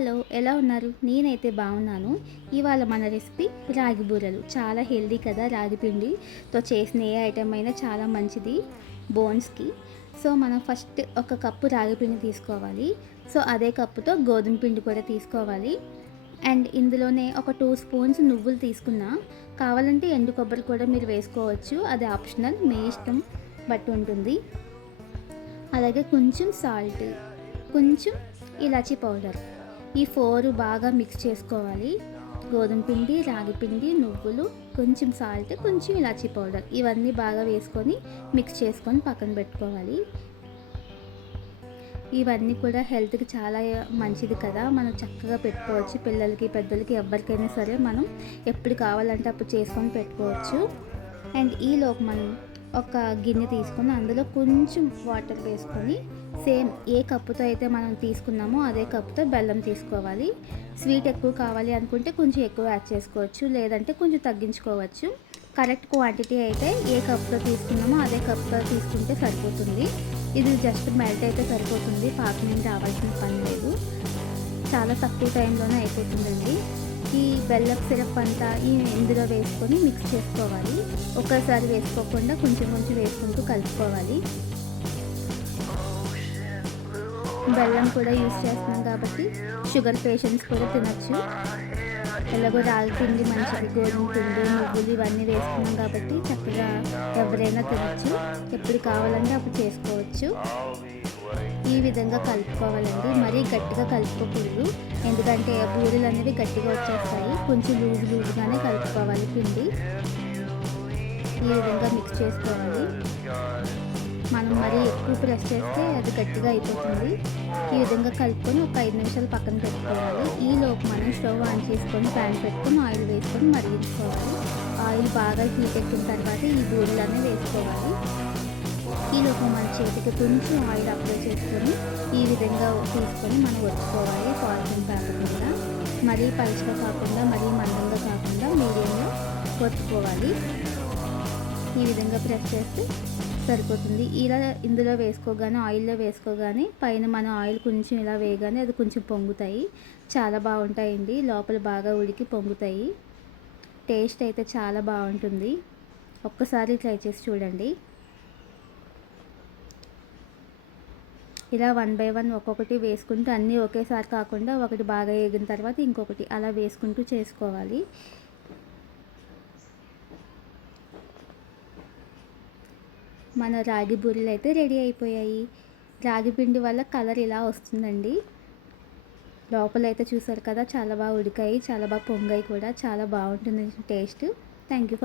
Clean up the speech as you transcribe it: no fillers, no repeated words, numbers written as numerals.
Hello, ఎలా ఉన్నారు? నేనైతే బాగున్నాను. ఇవాళ మన రెసిపీ రాగి బూరెలు. చాలా హెల్దీ కదా, రాగి పిండితో చేసిన ఏ ఐటెం అయినా చాలా మంచిది బోన్స్కి. సో మనం ఫస్ట్ ఒక కప్పు రాగి పిండి తీసుకోవాలి. సో అదే కప్పుతో గోధుమ పిండి కూడా తీసుకోవాలి. అండ్ ఇందులోనే ఒక 2 స్పూన్స్ నువ్వులు తీసుకున్నా. కావాలంటే ఎండు కొబ్బరి కూడా మీరు వేసుకోవచ్చు, అది ఆప్షనల్, మీ ఇష్టం బట్టి ఉంటుంది. అలాగే కొంచెం సాల్ట్, కొంచెం ఇలాచీ పౌడర్, ఈ 4 బాగా మిక్స్ చేసుకోవాలి. గోధుమ పిండి, రాగి పిండి, నువ్వులు, కొంచెం సాల్ట్, కొంచెం ఇలాచీ పౌడర్, ఇవన్నీ బాగా వేసుకొని మిక్స్ చేసుకొని పక్కన పెట్టుకోవాలి. ఇవన్నీ కూడా హెల్త్కి చాలా మంచిది కదా, మనం చక్కగా పెట్టుకోవచ్చు. పిల్లలకి, పెద్దలకి, ఎవరికైనా సరే మనం ఎప్పుడు కావాలంటే అప్పుడు చేసుకొని పెట్టుకోవచ్చు. అండ్ ఈలోపు మనం ఒక గిన్నె తీసుకొని అందులో కొంచెం వాటర్ వేసుకొని సేమ్ ఏ కప్పుతో అయితే మనం తీసుకున్నామో అదే కప్పుతో బెల్లం తీసుకోవాలి. స్వీట్ ఎక్కువ కావాలి అనుకుంటే కొంచెం ఎక్కువ యాడ్ చేసుకోవచ్చు, లేదంటే కొంచెం తగ్గించుకోవచ్చు. కరెక్ట్ క్వాంటిటీ అయితే ఏ కప్తో తీసుకున్నామో అదే కప్తో తీసుకుంటే సరిపోతుంది. ఇది జస్ట్ మెల్ట్ అయితే సరిపోతుంది, పాకం నుంచి రావాల్సిన పని లేదు. చాలా తక్కువ టైంలోనే అయిపోతుందండి. ఈ బెల్లం సిరప్ అంతా ఇందులో వేసుకొని మిక్స్ చేసుకోవాలి. ఒక్కసారి వేసుకోకుండా కొంచెం కొంచెం వేసుకుంటూ కలుపుకోవాలి. బెల్లం కూడా యూజ్ చేస్తున్నాం కాబట్టి షుగర్ పేషెంట్స్ కూడా తినచ్చు. ఎలాగో రాగి పిండి మంచిది, గోధుమ పిండి, నువ్వులు ఇవన్నీ వేసుకున్నాం కాబట్టి చక్కగా ఎవరైనా తినచ్చు. ఎప్పుడు కావాలంటే అప్పుడు చేసుకోవచ్చు. ఈ విధంగా కలుపుకోవాలండి, మరీ గట్టిగా కలుపుకోకూడదు, ఎందుకంటే బూరెలు అనేవి గట్టిగా వచ్చేస్తాయి. కొంచెం లూజ్గానే కలుపుకోవాలి పిండి. ఈ విధంగా మిక్స్ చేసుకోవాలి. మనం మరీ ఎక్కువ ప్రెస్ చేస్తే అది గట్టిగా అయిపోతుంది. ఈ విధంగా కలుపుకొని ఒక 5 నిమిషాలు పక్కన పెట్టుకోవాలి. ఈలోపు మనం స్టవ్ ఆన్ చేసుకొని ప్యాన్ పెట్టుకొని ఆయిల్ వేసుకొని మరిగించుకోవాలి. ఆయిల్ బాగా హీట్ ఎక్కిన తర్వాత ఈ బూరెలు అనేవి వేసుకోవాలి. ఈలోపు మన చేతికి కొంచెం ఆయిల్ అప్లై చేసుకొని ఈ విధంగా తీసుకొని మనం ఒత్తుకోవాలి. పాలిథిన్ పేపర్ మీద మరీ పలుచగా కాకుండా మరీ మందంగా కాకుండా మీడియంలో ఒత్తుకోవాలి. ఈ విధంగా ప్రెస్ చేస్తే సరిపోతుంది. ఇలా ఇందులో వేసుకోగానే, ఆయిల్లో వేసుకోగానే పైన మనం ఆయిల్ కొంచెం ఇలా వేయగానే అది కొంచెం పొంగుతాయి. చాలా బాగుంటాయండి, లోపల బాగా ఉడికి పొంగుతాయి. టేస్ట్ అయితే చాలా బాగుంటుంది. ఒక్కసారి ట్రై చేసి చూడండి. ఇలా 1 బై 1 ఒక్కొక్కటి వేసుకుంటూ, అన్నీ ఒకేసారి కాకుండా ఒకటి బాగా వేగిన తర్వాత ఇంకొకటి అలా వేసుకుంటూ చేసుకోవాలి. మన రాగి బూరెలు అయితే రెడీ అయిపోయాయి. రాగి పిండి వల్ల కలర్ ఇలా వస్తుందండి. లోపల అయితే చూసారు కదా, చాలా బాగా ఉడికాయి, చాలా బాగా పొంగాయి కూడా, చాలా బాగుంటుంది టేస్ట్. Thank you.